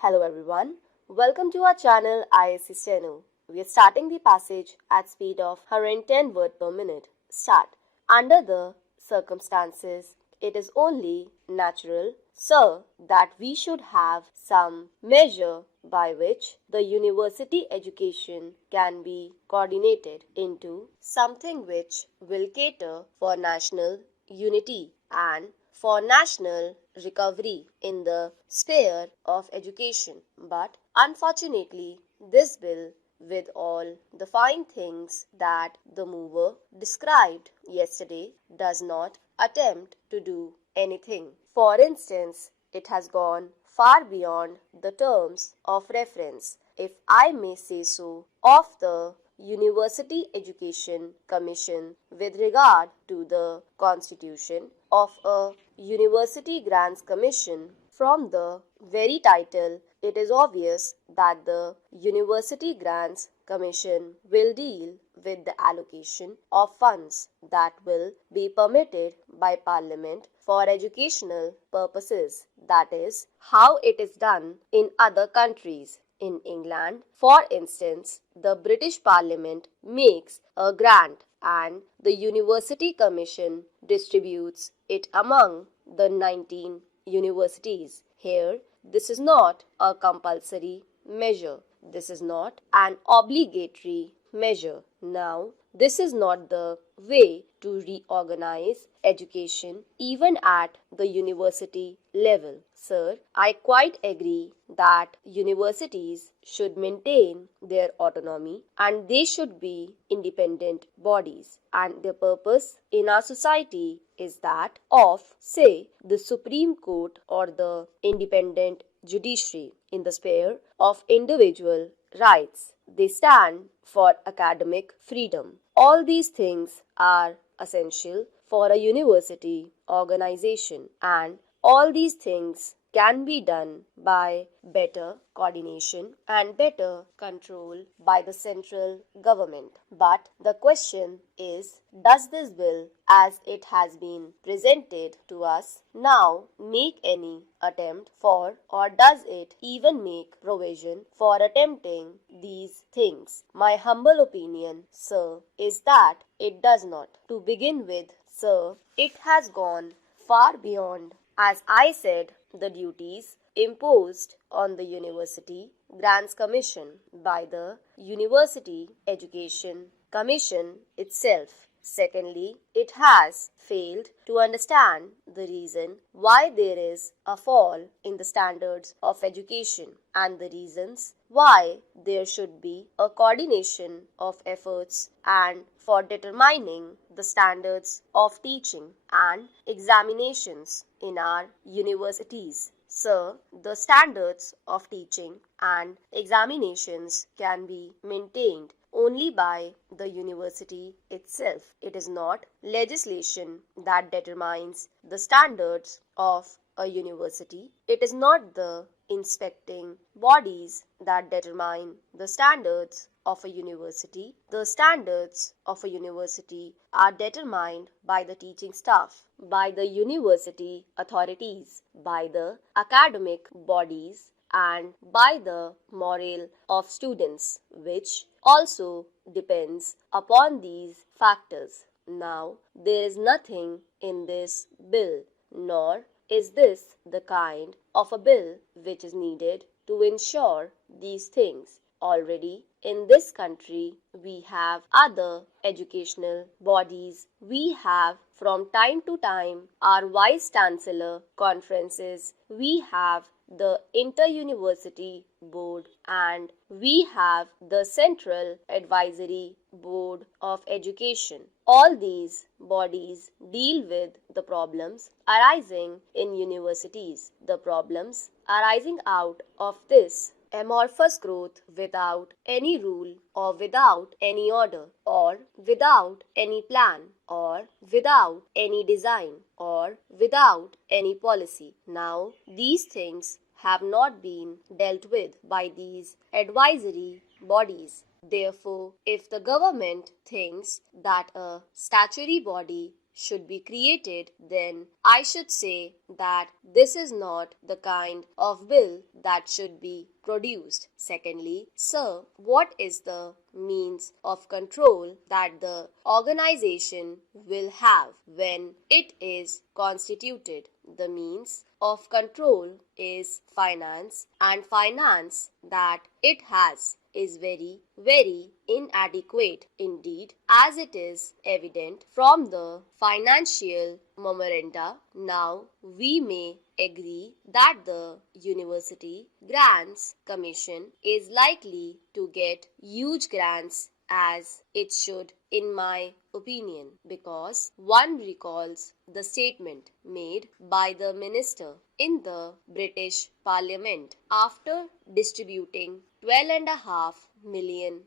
Hello everyone, welcome to our channel Isc Steno. We are starting the passage at speed of 110 words per minute. Start. Under the circumstances, it is only natural, sir, that we should have some measure by which the university education can be coordinated into something which will cater for national unity and for national recovery in the sphere of education. But unfortunately, this bill, with all the fine things that the mover described yesterday, does not attempt to do anything. For instance, it has gone far beyond the terms of reference, if I may say so, of the University Education Commission with regard to the constitution of a University Grants Commission. From the very title, it is obvious that the University Grants Commission will deal with the allocation of funds that will be permitted by Parliament for educational purposes. That is how it is done in other countries. In England, for instance, the British Parliament makes a grant and the University Commission distributes it among the 19 universities. Here, this is not a compulsory measure. This is not an obligatory measure. Now, this is not the way to reorganize education even at the university level. Sir, I quite agree that universities should maintain their autonomy and they should be independent bodies, and their purpose in our society is that of, say, the Supreme Court or the independent judiciary in the sphere of individual rights. They stand for academic freedom. All these things are essential for a university organization, and all these things can be done by better coordination and better control by the central government. But the question is, does this bill, as it has been presented to us now, make any attempt for, or does it even make provision for attempting these things? My humble opinion, sir, is that it does not. To begin with, sir, it has gone far beyond, as I said, the duties imposed on the University Grants Commission by the University Education Commission itself. Secondly, it has failed to understand the reason why there is a fall in the standards of education and the reasons why there should be a coordination of efforts and for determining the standards of teaching and examinations in our universities. Sir, the standards of teaching and examinations can be maintained only by the university itself. It is not legislation that determines the standards of a university. It is not the inspecting bodies that determine the standards of a university. The standards of a university are determined by the teaching staff, by the university authorities, by the academic bodies, and by the morale of students, which also depends upon these factors. Now, there is nothing in this bill, nor is this the kind of a bill which is needed to ensure these things. Already in this country, we have other educational bodies. We have from time to time our Vice Chancellor conferences. We have the Inter-University Board, and we have the Central Advisory Board of Education. All these bodies deal with the problems arising in universities, the problems arising out of this amorphous growth without any rule or without any order or without any plan or without any design or without any policy. Now, these things have not been dealt with by these advisory bodies. Therefore, if the government thinks that a statutory body should be created, then I should say that this is not the kind of bill that should be produced. Secondly, sir, what is the means of control that the organization will have when it is constituted? The means of control is finance, and finance that it has is very, very inadequate indeed, as it is evident from the financial memoranda. Now, we may agree that the University Grants Commission is likely to get huge grants, as it should, in my opinion, because one recalls the statement made by the minister in the British Parliament after distributing £12.5 million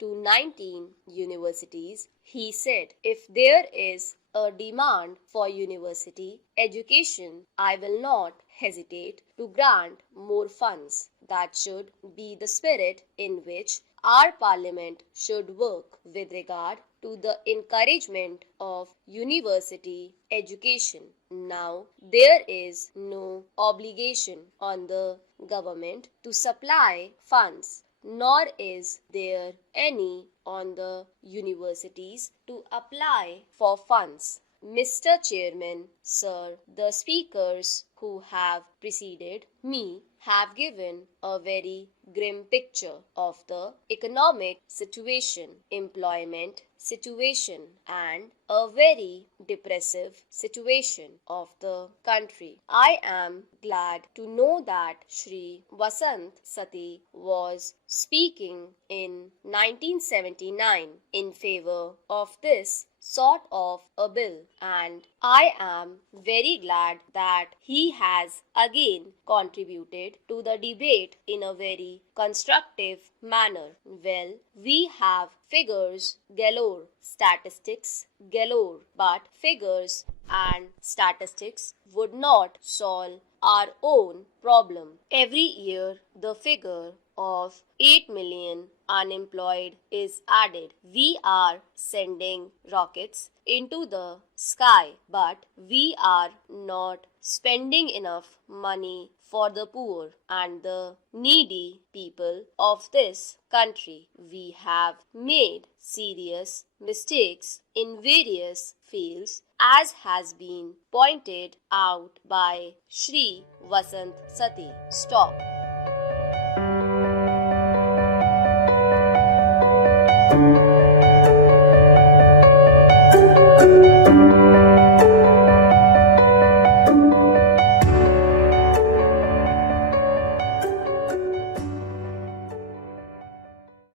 to 19 universities. He said, "If there is a demand for university education, I will not hesitate to grant more funds." That should be the spirit in which our Parliament should work with regard to the encouragement of university education. Now, there is no obligation on the government to supply funds, nor is there any on the universities to apply for funds. Mr. Chairman, sir, the speakers who have preceded me have given a very grim picture of the economic situation, employment situation, and a very depressive situation of the country. I am glad to know that Shri Vasant Sati was speaking in 1979 in favor of this sort of a bill, and I am very glad that he has again contributed to the debate in a very constructive manner. Well, we have figures galore, statistics galore, but figures and statistics would not solve our own problem. Every year, the figure of 8 million unemployed is added. We are sending rockets into the sky, but we are not spending enough money for the poor and the needy people of this country. We have made serious mistakes in various fields, as has been pointed out by Shri Vasant Sati. Stop.